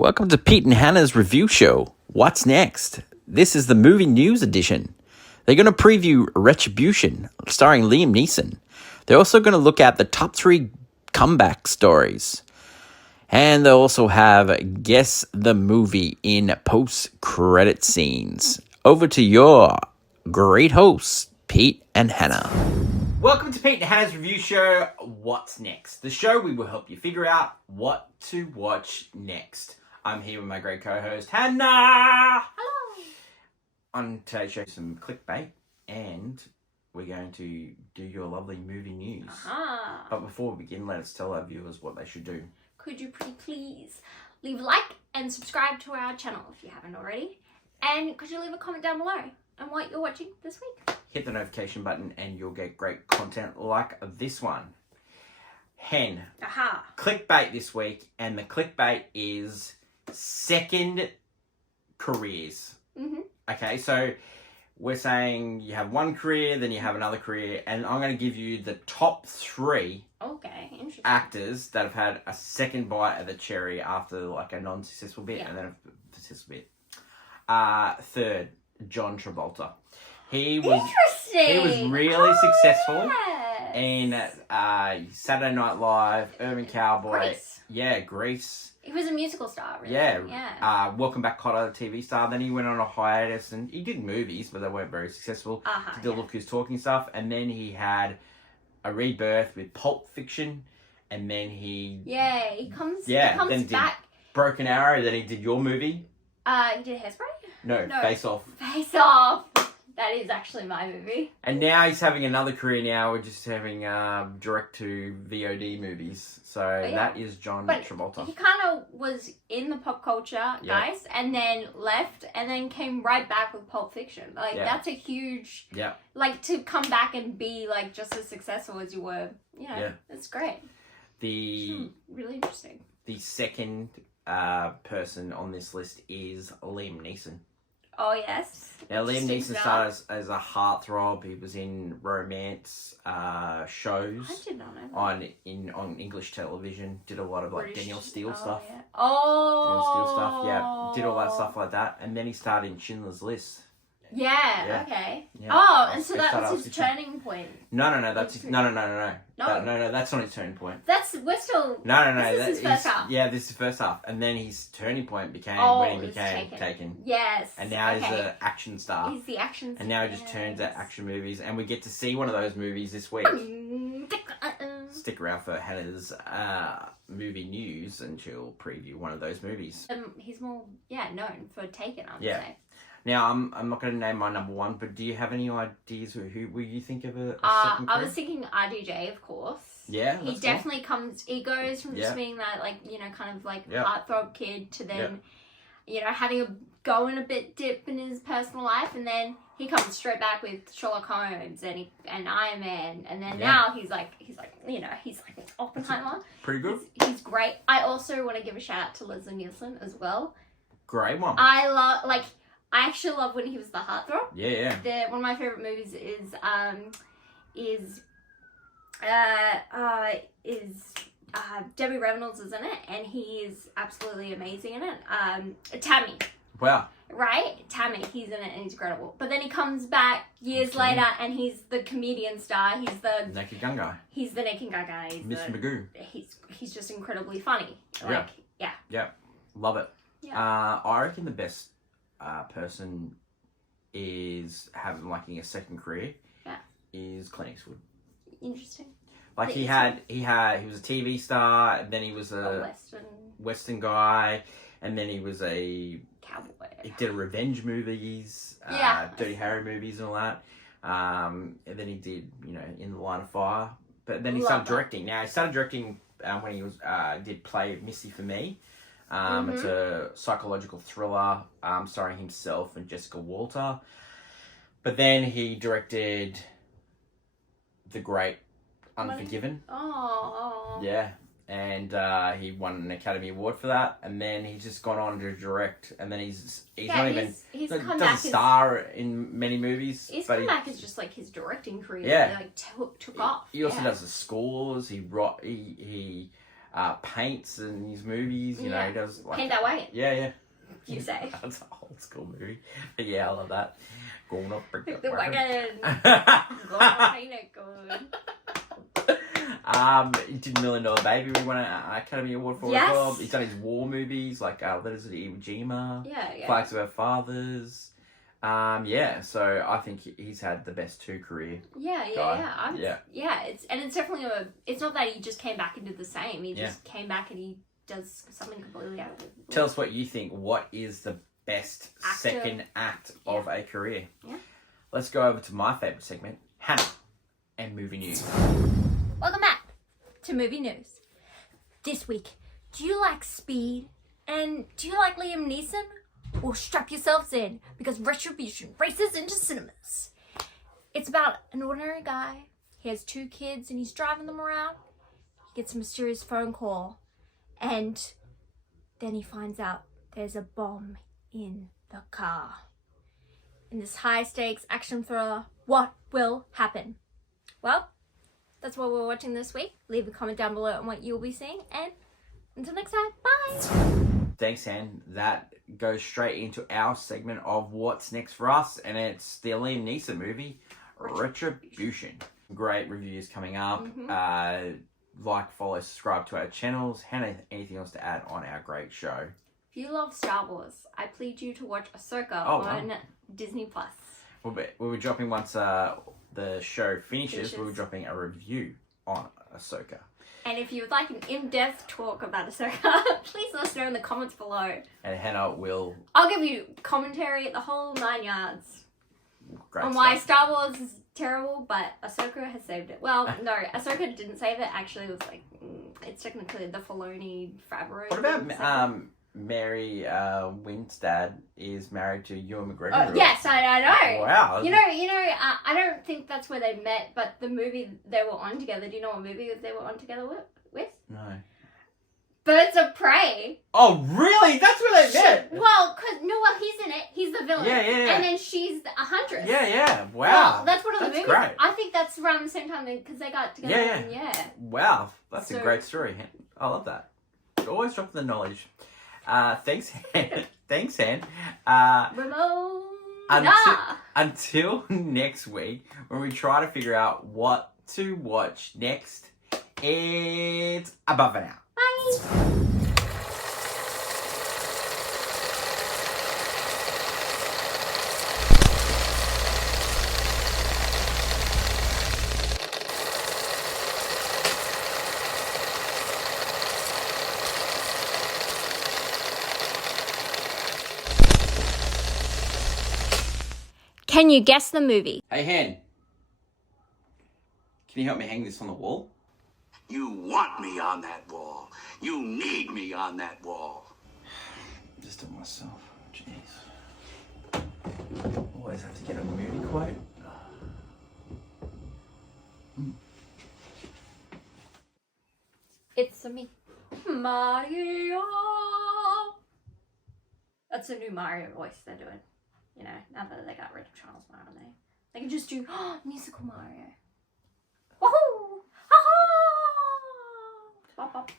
Welcome to Pete and Hannah's review show. What's next? This is the movie news edition. They're going to preview Retribution, starring Liam Neeson. They're also going to look at the top 3 comeback stories. And they'll also have Guess the Movie in post-credit scenes. Over to your great hosts, Pete and Hannah. Welcome to Pete and Hannah's review show, What's Next? The show we will help you figure out what to watch next. I'm here with my great co-host, Hannah! Hello! On today's show, some clickbait, and we're going to do your lovely movie news. Uh-huh. But before we begin, let us tell our viewers what they should do. Could you pretty please leave a like and subscribe to our channel if you haven't already? And could you leave a comment down below on what you're watching this week? Hit the notification button and you'll get great content like this one. Hen. Aha. Clickbait this week, and the clickbait is second careers. Mm-hmm. Okay, so we're saying you have one career, then you have another career, and I'm going to give you the top 3 Interesting. actors that have had a second bite of the cherry after like a non-successful bit and then a successful bit. Third, John Travolta. He was really successful in Saturday Night Live, Urban Cowboy. Grease. Yeah, Grease. He was a musical star, really. Yeah. Welcome Back, Kotter, TV star. Then he went on a hiatus and he did movies, but they weren't very successful. Did the Look Who's Talking stuff. And then he had a rebirth with Pulp Fiction. And then he... Yeah, he comes then back. Broken Arrow. Then he did your movie. He did Hairspray? No, Face Off. Face Off! That is actually my movie. And now he's having another career now. We're just having direct-to-VOD movies. So that is John Travolta. He kind of was in the pop culture, guys, and then left, and then came right back with Pulp Fiction. Like, that's a huge... Yeah. Like, to come back and be, like, just as successful as you were, you know, it's great. Really interesting. The second person on this list is Liam Neeson. Oh, yes. Now, Liam Neeson started as a heartthrob. He was in romance shows. I did not know that. On English television. Did a lot of like Danielle Steele stuff. Yeah. Danielle Steele stuff, yeah. Did all that stuff like that. And then he started in Schindler's List. Yeah, okay. Yeah. Oh, and so that was his turning point. No, that's no. No, that's not his turning point. We're still... No. This is his first half. Yeah, this is the first half. And then his turning point became when he became Taken. Yes. And now he's an action star. He's the action star. And now he just turns at action movies. And we get to see one of those movies this week. Stick around for Hannah's movie news and she'll preview one of those movies. He's more, known for Taken, I would say. Now, I'm not going to name my number 1, but do you have any ideas who will you think of a second I career? was thinking RDJ, of course. Yeah, he definitely he goes from just being that, like, you know, kind of like heartthrob kid to then, you know, having going a bit dip in his personal life, and then he comes straight back with Sherlock Holmes and Iron Man, and then now he's like, you know, he's like Oppenheimer. Pretty good. He's great. I also want to give a shout out to Leslie Nielsen as well. Great one. I actually love when he was the heartthrob. Yeah. One of my favorite movies is Debbie Reynolds is in it, and he is absolutely amazing in it. Tammy. Wow. Right? Tammy, he's in it and he's incredible. But then he comes back years later and he's the comedian star. He's the Naked Gun Guy. He's the Naked Gun Guy. Mr. Magoo. He's just incredibly funny. Yeah. Love it. Yeah. I reckon the best person is liking a second career is Clint Eastwood. Interesting. Like he was a TV star, and then he was a Western guy, and then he was a cowboy. He did revenge movies, Dirty Harry movies and all that. And then he did, you know, In the Line of Fire. But then he started directing. Now he started directing when he was did play Missy for Me. It's a psychological thriller starring himself and Jessica Walter. But then he directed the great Unforgiven. Oh. Yeah. And he won an Academy Award for that. And then he's just gone on to direct. And then he's doesn't star in many movies. His comeback is just like his directing career. Yeah. Like took off. He also does the scores. He paints in his movies. You know, he does like Paint that wagon. Yeah. You say. That's an old school movie. But yeah, I love that. Gonna break the wagon. Gonna paint it good. He did $1 Million Baby. We won an Academy Award for as well. He's done his war movies like Letters of Iwo Jima. Yeah. Flags of Our Fathers. So I think he's had the best 2 career. Yeah. It's definitely it's not that he just came back and did the same. He just came back and he does something completely out of it. Tell us what you think. What is the best second act of a career? Yeah. Let's go over to my favourite segment, Hannah and Movie News. Welcome back to Movie News. This week, do you like speed? And do you like Liam Neeson? Well, strap yourselves in, because Retribution races into cinemas. It's about an ordinary guy. He has 2 kids and he's driving them around. He gets a mysterious phone call. And then he finds out there's a bomb in the car. In this high-stakes action thriller, what will happen? Well, that's what we're watching this week. Leave a comment down below on what you'll be seeing. And until next time, bye! Thanks, Anne. That goes straight into our segment of What's Next for Us. And it's the Liam Neeson movie, Retribution. Great reviews coming up. Like, follow, subscribe to our channels. Hannah, anything else to add on our great show? If you love Star Wars, I plead you to watch Ahsoka on Disney+. We'll be dropping once the show finishes. We'll be dropping a review on Ahsoka. And if you would like an in-depth talk about Ahsoka, please let us know in the comments below. And Hannah will... I'll give you commentary, the whole 9 yards. Great on stuff. why Star Wars is terrible, but Ahsoka has saved it. Well, no, Ahsoka didn't save it. Actually, it was like, it's technically the Filoni Favreau. What about Mary Winstad is married to Ewan McGregor? Oh, yes, I know. Wow. You know, I don't think that's where they met, but the movie they were on together. Do you know what movie they were on together with? No. Birds of Prey. Oh, really? That's where they met? Well, he's in it. He's the villain. Yeah. And then she's a huntress. Yeah. Wow. Well, that's one of the movies. Great. I think that's around the same time because they got together. Yeah. Wow. That's a great story. I love that. Always dropping the knowledge. Thanks, Han. Thanks, Han. Until next week, when we try to figure out what to watch next, it's above and out. Bye. Can you guess the movie? Hey, Hen. Can you help me hang this on the wall? You want me on that wall. You need me on that wall. Just do myself. Jeez. Always have to get a movie quote. It's me, Mario. That's a new Mario voice they're doing. You know, now that they got rid of Charles Mario, they can just do musical Mario. Woohoo! Ha ha! Bop bop.